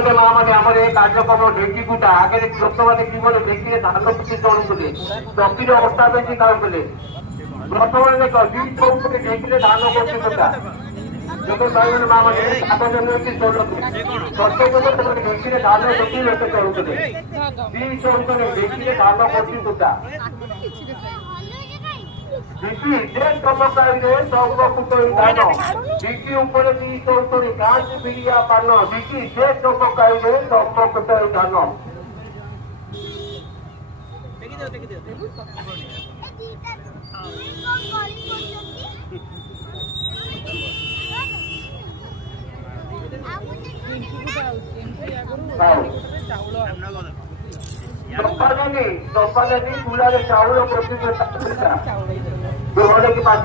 के माँ मैंने आम कार्यक्रम ढेकी गुटा आगे लोक मैंने कि ढेकी धान कुटी चढ़ुले चकी अवस्था बेसी खाऊले प्रथम देख दी चौक ढेकी धान कुटी गुटा जो भाई माँ मैंने सात जन चलुले ढेकी धान कुटी लोक चढ़ुले दी चौक ढेकी धान कुटी गुटा ढिकी जे चमकाइले चौकुटोई धान ढिकी उपरे दी चौकड़ी गांधी बिड़िया पान ढिकी जे चमकाइले चमकुटोई धान चंपानी चूल्हा चाउल प्रति की पांच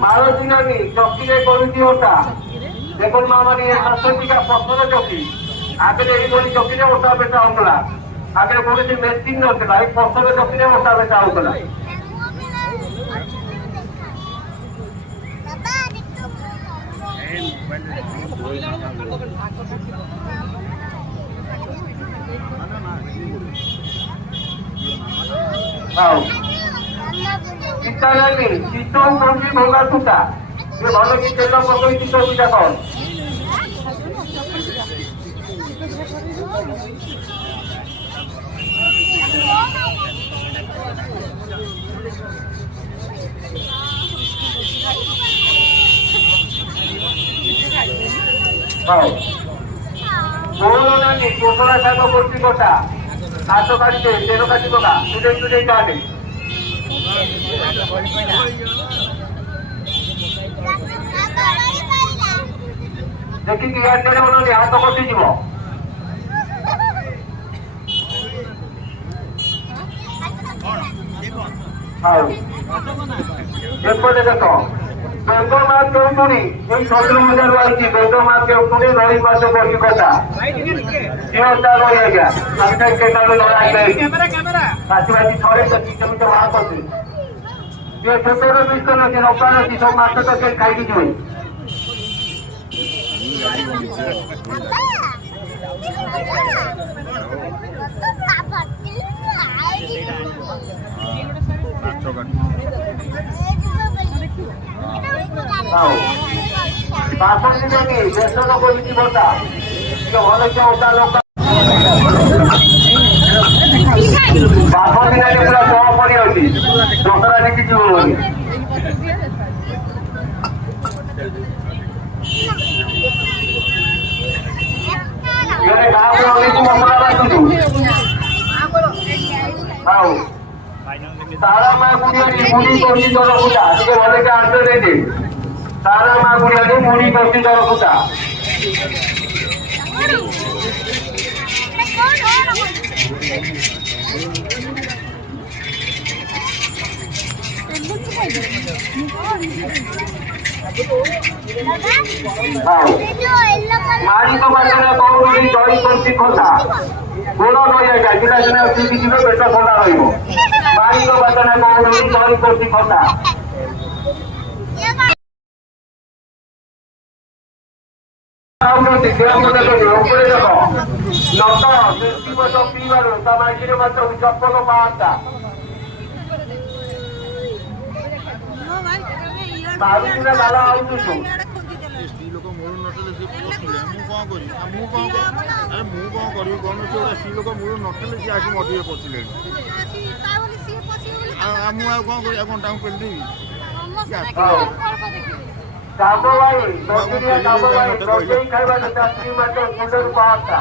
मारती नानी चौकी करुची ओटा देखो माँ मैंने हाथटिका पथर चौकी आगे चौकी में ओटा बेटा होगा आगे कौन मेसीन ना पथर चौकी में ओटा बेटा होगा चिता नहीं चितौ कौन भंगा टूटा ये भल कि तेल पकई चितौ पिठा कौन नहीं कोसला शाग करती कटा हाथ काटे तेल काटी पका टुडे काटे देखिए एयरटेल बना हाथ कटिज एपटे देख बेदमा केउटुणी सदर बजार आई बेदमा केउटुणी रही पास बसी कटा सीटा रही आज्ञा आसबासी थोड़े केमी बाहर करते छोटे विष नहीं नपा नहीं सब मास तो खाई जी बासन देनी देश लोक बता भल ओटा लोक बासन दिने पूरा जह पड़ी अच्छी दशहरा देखी जीव मसला बांधु तारा माँ गुड़िया मुड़ी करती दर फुटा टे भले के आंसर दे तारा माँ गुड़िया मुड़ी करती दर फुटा मारी तो बाटे कौड़ी दही करती खसा गोड़ रही जाए पिला दिने पीकी जी पेट ठंडा रही तो बाटे कौड़ी दही करती खसा चप्पल पाँचटा मारुति दादा आउछु स्त्री लोक मूल नटले से पसिले मु कौन करी अरे मु कौन करी कौन से स्त्री लोक मूल नटले से आके मधुए पसिले मु आ कौन करी कौन टाइम पेल देबी काबो भाई दसरिया काबो भाई रोटी खाइबा त स्त्री माटे सुंदर पाता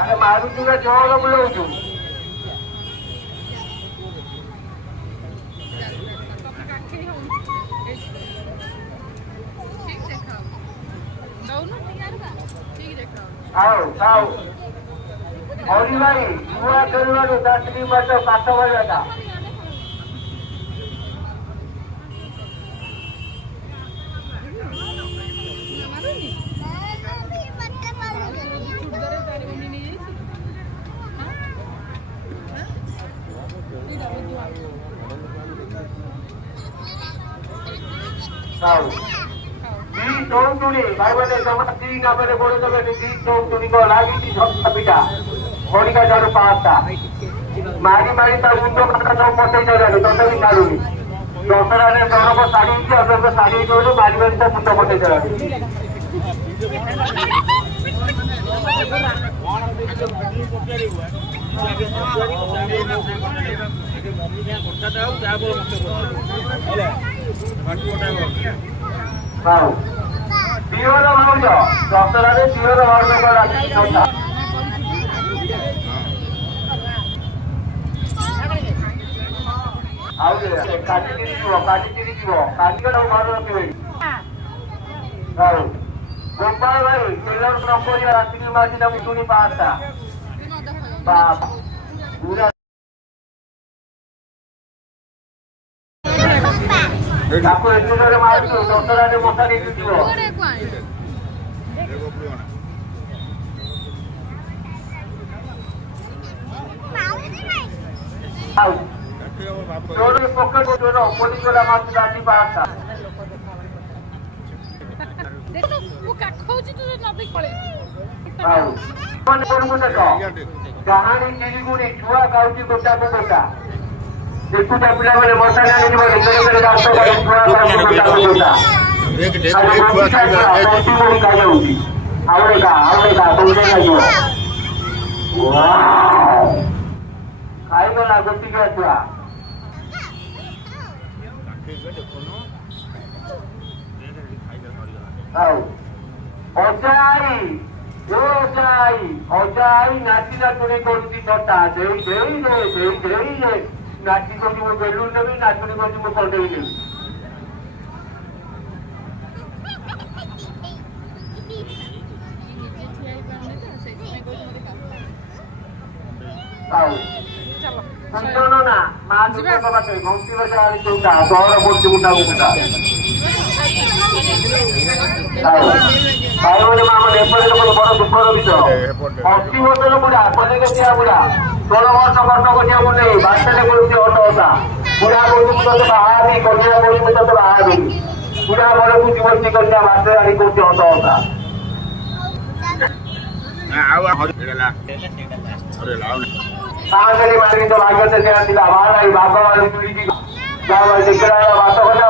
अरे मारुति रे जोर बुलाउछु ଖାଉ ହରି ଭାଇ ନୂଆ ଖେଳିବାରୁ ତା ସ୍ତ୍ରୀ ମଧ୍ୟ କାଠ ବଳିବାଟା ଖାଉ ଦି ଚଉଚୁଣି ଭାଇ ମାନେ ଜମା ଦି ନାମରେ ବড় ଦେବେ ଦି ଚଉଚୁଣିଙ୍କ ଲାଗିଛି ଝଟକା ପିଠା ଖଡ଼ିକା ଝାଡୁ ପାঁচଟା ମାରି ମାରି ତା ମୁଣ୍ଡ କାଟା ସବୁ ପଚେଇ ଦେଲାଣି ତଥାପି ଛାଡୁନି ଦଶହରାରେ ଜଣକ ଶାଢୀ ହେଇଛି ଅଜଙ୍କ ଶାଢୀ ହେଇଛି ବୋଲି ମାରି ମାରି ତା ମୁଣ୍ଡ ପଚେଇ ଦେଲାଣି ଦିଅର ଭାଉଜ ଦଶହରାରେ ଦିଅର ଭାଉଜଙ୍କ ଲାଗିଛି ଝଟକା ଆଉ କାଟିକିରି ଯିବ କାଟିକି ଘର ରଖିବେ ଆଉ ଗୋପାଳ ଭାଇ ଟେଲର ନ କରିବା ରାତିକି ମାଝି ତାକୁ ଶୁଣି ପାଆନ୍ତା ପୁରା ତାକୁ ଏତେ ଜୋରେ ମାରୁଛୁ ଦଶହରାରେ ମଶା ନେଇକି ଯିବ ଆଉ ତୋର ପକେଟ ତୋର ଅପୋଜି କଲା ମାରୁଛୁ ରାତି ପାଆନ୍ତା କାହାଣୀ ଚିରିଗୁଣି ଛୁଆ ଗାଉଛି ଗୋଟାକୁ ଗୋଟା ଦେଖୁଟା ପିଲାମାନେ ମଶା ଜାଣିଯିବ ନିଜରେ ଦାନ୍ତ ଛୁଆ ଗାଉଛି ଗୋଟାକୁ ଗୋଟା ଖାଇଯାଉଛି ଆଉ ତମେ ଲାଗିବ ଖାଇଗଲା ଗୋଟିକିଆ ଛୁଆ ଆଉ ଅଜାଇ ନାଚି ନାଚୁଣି କରୁଛି ଛଟା ଦେଇ ନାଚି କରୁଛି ମୁଁ ବେଲୁନ ନେବି ନାଚୁଣି କରୁଛି ମୁଁ କଣ୍ଢେଇ ନେବି ଆଉ ଶୁଣ ନା ମା ଦୁର୍ଗାଙ୍କ ପାଖେ ଘଣ୍ଟି ବଜା ଆଣି ଚଉଟା ସହର କରୁଛି ମୁଣ୍ଡାକୁ ମୁଣ୍ଡା ଭାଇ ମାନେ ମା ମାନେ ଏପଟେ ଲୋକ ବଡ ଦୁଃଖର ବିଷୟ 80 ବର୍ଷର ବୁଢା କଲେଗେସିଆ ବୁଢା 16 ବର୍ଷ କଷ୍ଟ କରିବାକୁ ନେଇ ବାଟରେ କରୁଛି ଅଟୋତା ବୁଢା କହୁଛି ମୁଁ ତତେ ବାହାବି କନ୍ୟା କହୁଛି ମୁଁ ତତେ ବାହାବି ବୁଢା ବଡକୁ ଜୀବନୀ କନ୍ୟା ବାଟରେ ଆଣି କରୁଛି ଅଟୋତା ସାହାଯ୍ୟରେ ମାରି ତ ଭାଗ୍ୟ ସେ ଥିଲା ବାହାରି ବାଘ ମାରି ଚୁରିକି ଦେଖିଲା ବାସ କଥା